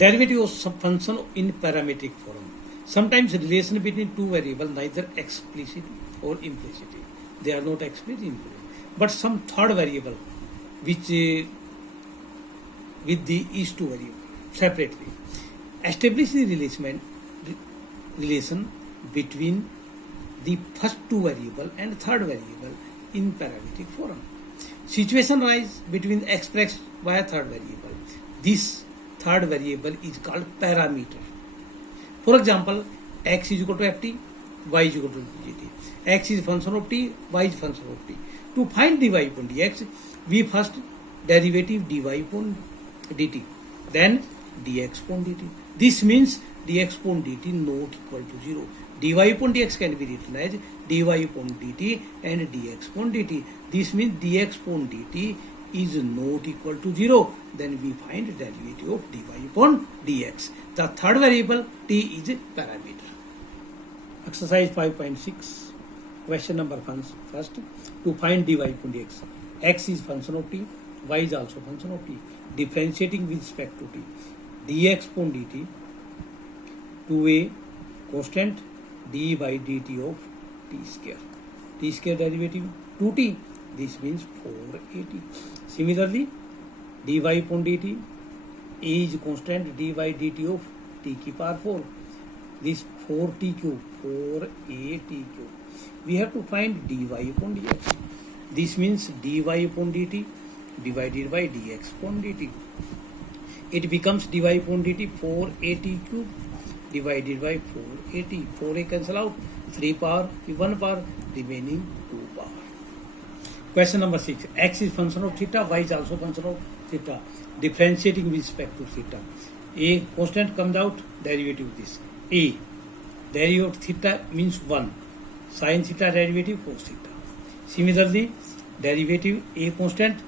Derivative of some function in parametric form. Sometimes relation between two variables neither explicit or implicit. They are not explicit, implicit. But some third variable which with these two variables separately. Establish the relation between the first two variable and third variable in parametric form. Situation arise between expressed by third variable. This third variable is called parameter. For example, x is equal to ft, y is equal to gt. X is function of t, y is function of t. To find dy upon dx, we first derivative dy upon dt, then dx upon dt. This means dx upon dt not equal to 0. dy upon dx can be written as dy upon dt and dx upon dt. This means dx upon dt is not equal to 0. Then we find derivative of dy upon dx. The third variable t is parameter. Exercise 5.6. Question number first. To find dy upon dx. X is function of t, y is also function of t. Differentiating with respect to t. dx upon dt to a constant d by dt of t square. T square derivative 2t. This means 4at. Similarly, dy upon dt is constant d by dt of t की power 4. This 4t cube, 4at cube. We have to find dy upon dx. This means dy upon dt divided by dx upon dt. It becomes dy upon dt 4at cube divided by 4at. 4a cancel out, 3 power, 1 power, remaining 2 power. Question number 6. X is function of theta, y is also function of theta. Differentiating with respect to theta. A constant comes out, derivative of this. A derivative of theta means 1. Sin theta derivative cos theta. Similarly, derivative A constant,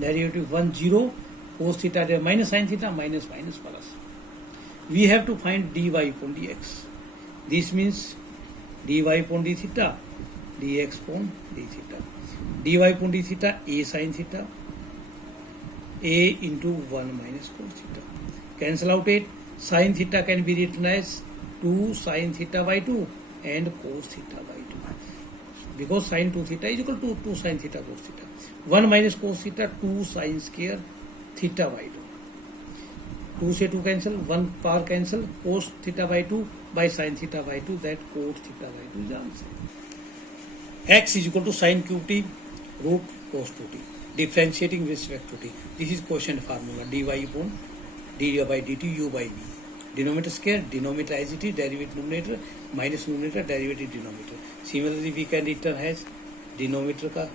derivative 1 0, cos theta minus sin theta minus minus plus. We have to find dy upon dx. This means dy upon d theta, dx upon d theta. dy upon d theta, a sin theta, a into 1 minus cos theta. Cancel out 8. Sin theta can be written as 2 sin theta by 2 and cos theta by 2. Because sin 2 theta is equal to 2 sin theta cos theta. 1 minus cos theta, 2 sin square theta by 2. 2 से 2 cancel, 1 power cancel, cos theta by 2 by sin theta by 2, that cos theta by 2 is the answer. X is equal to sin qt root cos 2t. Differentiating with respect to t. This is quotient formula. dy upon d by dt u by v. Denominator square, denominator as it is, derivative numerator, minus numerator, derivative denominator. Similarly, we can return as denominator का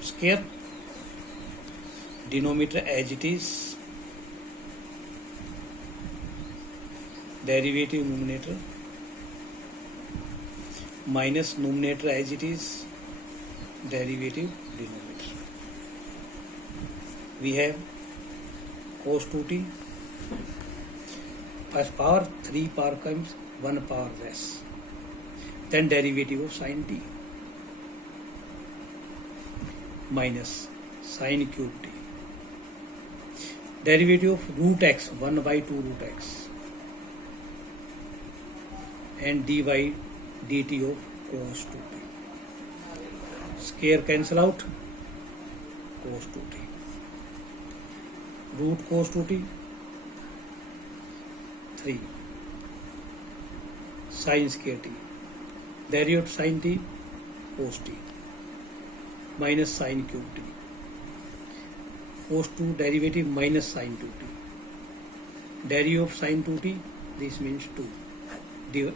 square, denominator as it is, derivative numerator, minus numerator as it is, derivative denominator. We have cos 2t, first power 3 power comes 1 power less, then derivative of sin t minus sin cube t, derivative of root x 1 by 2 root x, and d by dt of cos 2t. Square cancel out, cos 2t. Root cos 2t 3 sin square t, derivative of sin t cos t minus sin cube t, cos 2 derivative minus sin 2t, derivative of sin 2t, this means 2,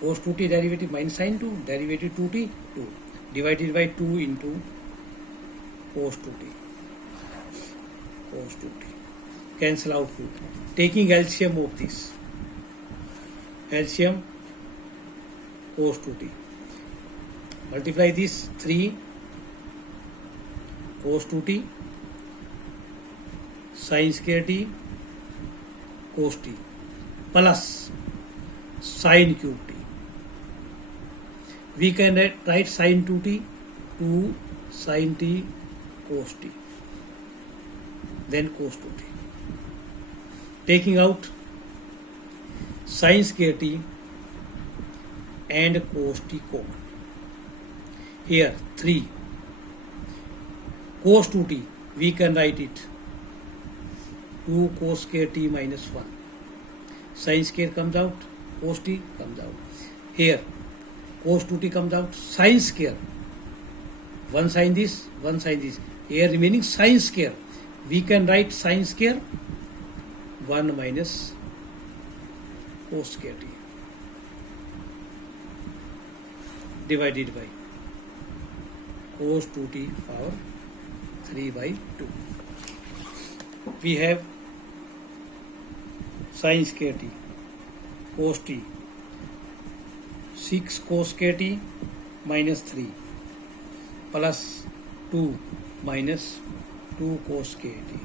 cos 2t derivative minus sin 2, derivative 2t 2, divided by 2 into cos 2t, cos 2t. Cancel out 2. Taking LCM of this, LCM cos 2t. Multiply this 3 cos 2t sin square t cos t plus sin cube t. We can write sin 2t 2 sin t cos t, then cos 2t. taking out sin square t and cos t common. Here 3 cos 2t, we can write it 2 cos square t minus 1. Sin square comes out, cos t comes out. Here cos 2t comes out, sin square, one sin this, one sin this. Here remaining sin square, we can write sin square 1 minus cos square t divided by cos 2t power 3 by 2. We have sin square t, cos t, 6 cos square t minus 3 plus 2 minus 2 cos square t.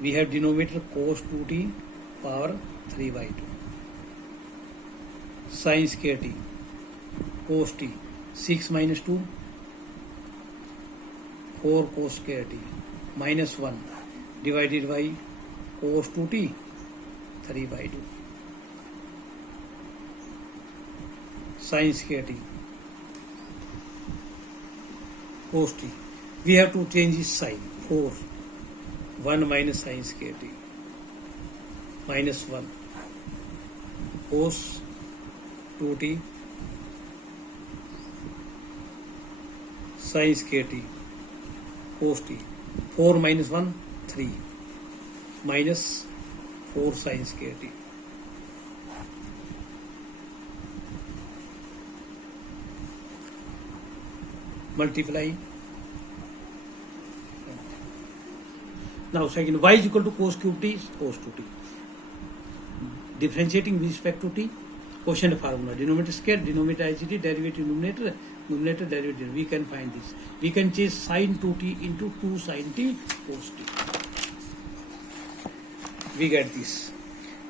We have denominator cos 2t power 3 by 2. Sin square t, cos t, 6 minus 2, 4 cos square t minus 1 divided by cos 2t 3 by 2. Sin square t, cos t, we have to change this sign. 4 1 minus sin square t minus 1 cos 2t sin square t cos t. 4 minus 1 3 minus 4 sin square t. Multiply. Now second, y is equal to cos cube t is cos 2t. Differentiating with respect to t, quotient formula, denominator square, denominator IGT, derivative numerator, numerator derivative. We can find this. We can change sin 2t into 2 sin t cos t. We get this.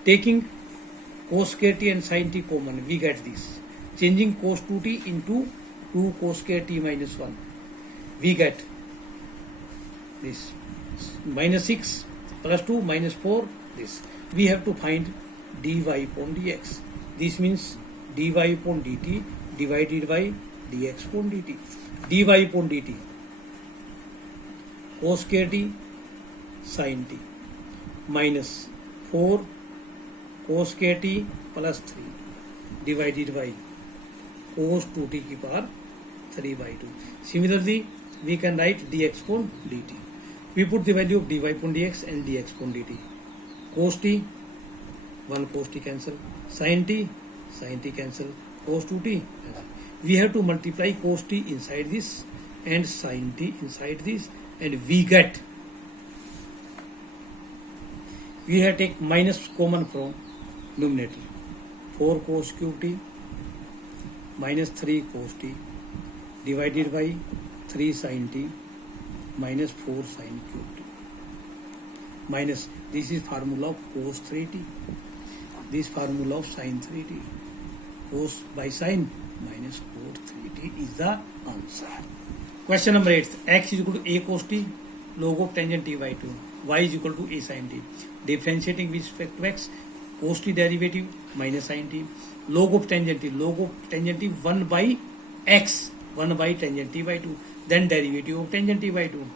Taking cos square t and sin t common, we get this. Changing cos 2t into 2 cos square t minus 1, we get this. Minus 6 plus 2 minus 4, this. We have to find dy upon dx. This means dy upon dt divided by dx upon dt. dy upon dt, cos square t sin t minus 4 cos square t plus 3 divided by cos 2t की power 3 by 2. Similarly, we can write dx upon dt. We put the value of dy upon dx and dx upon dt. Cos t, 1 cos t cancel. Sin t cancel. Cos 2t cancel. We have to multiply cos t inside this and sin t inside this, and we get, we have take minus common from numerator. 4 cos cube t minus 3 cos t divided by 3 sin t minus 4 sin cube t minus, this is formula of cos 3t, this formula of sin 3t. Cos by sin minus cos 3t is the answer. Question number 8. X is equal to a cos t, log of tangent t by 2. Y is equal to a sin t. Differentiating with respect to x, cos t derivative minus sin t, log of tangent t 1 by x, 1 by tangent t by 2, then derivative of tangent t by 2.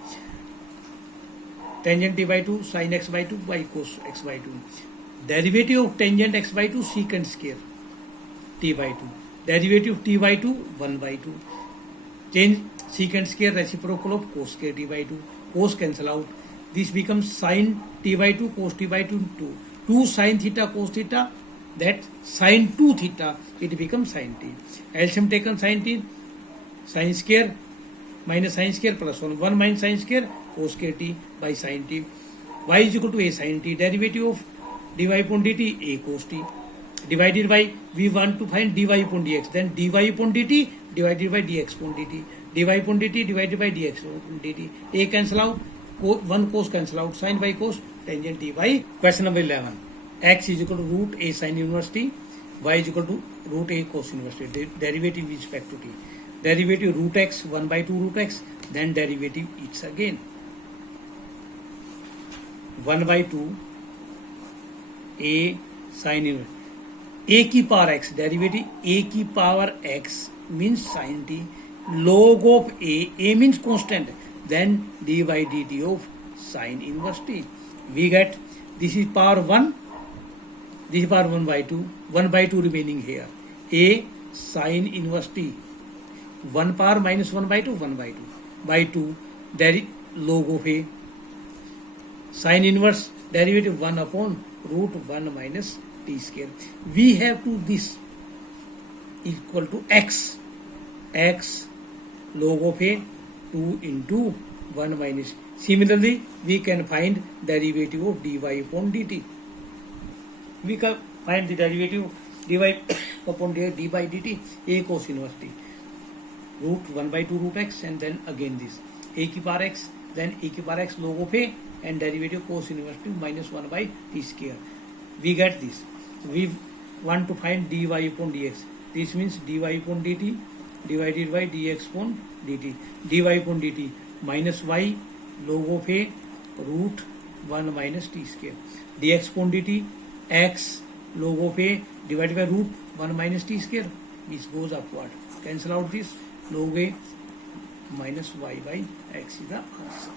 Tangent t by 2 sin x by 2 by cos x by 2. Derivative of tangent x by 2 secant square t by 2. Derivative of t by 2 1 by 2. Change secant square reciprocal of cos square t by 2. Cos cancel out. This becomes sin t by 2 cos t by 2 2. 2 sin theta cos theta, that sin 2 theta, it becomes sin t. LCM taken sin t, sin square minus sin square plus 1. 1 minus sin square cos square t by sin t. Y is equal to a sin t. Derivative of dy upon dt a cos t divided by, we want to find dy upon dx, then dy upon dt divided by dx upon dt, dy upon dt divided by dx upon dt. A cancel out, 1 cos cancel out, sin by cos, tangent t by. Question number 11. X is equal to root a sin inverse t, y is equal to root a cos inverse t. Derivative with respect to t. Derivative root x, 1 by 2 root x, then derivative it's again 1 by 2 a sin inverse a की power x derivative a की power x means sin t, log of a means constant, then dy dt of sin inverse t. We get this is power 1, this is power 1 by 2, 1 by 2 remaining here, a sin inverse t, 1 power minus 1 by 2, 1 by 2, log of a sin inverse derivative 1 upon root 1 minus t square. We have to this equal to x log of a 2 into 1 minus. Similarly, we can find derivative of dy upon dt. We can find the derivative dy upon d by dt, a cos inverse t, root 1 by 2 root x, and then again this a की power x, then a की power x log of a, and derivative cos inverse t minus 1 by t square. We get this. We want to find dy upon dx. This means dy upon dt divided by dx upon dt. Dy upon dt minus y log of a root 1 minus t square. Dx upon dt x log of a divided by root 1 minus t square. This goes upward. Cancel out this, log a minus y by x is the answer.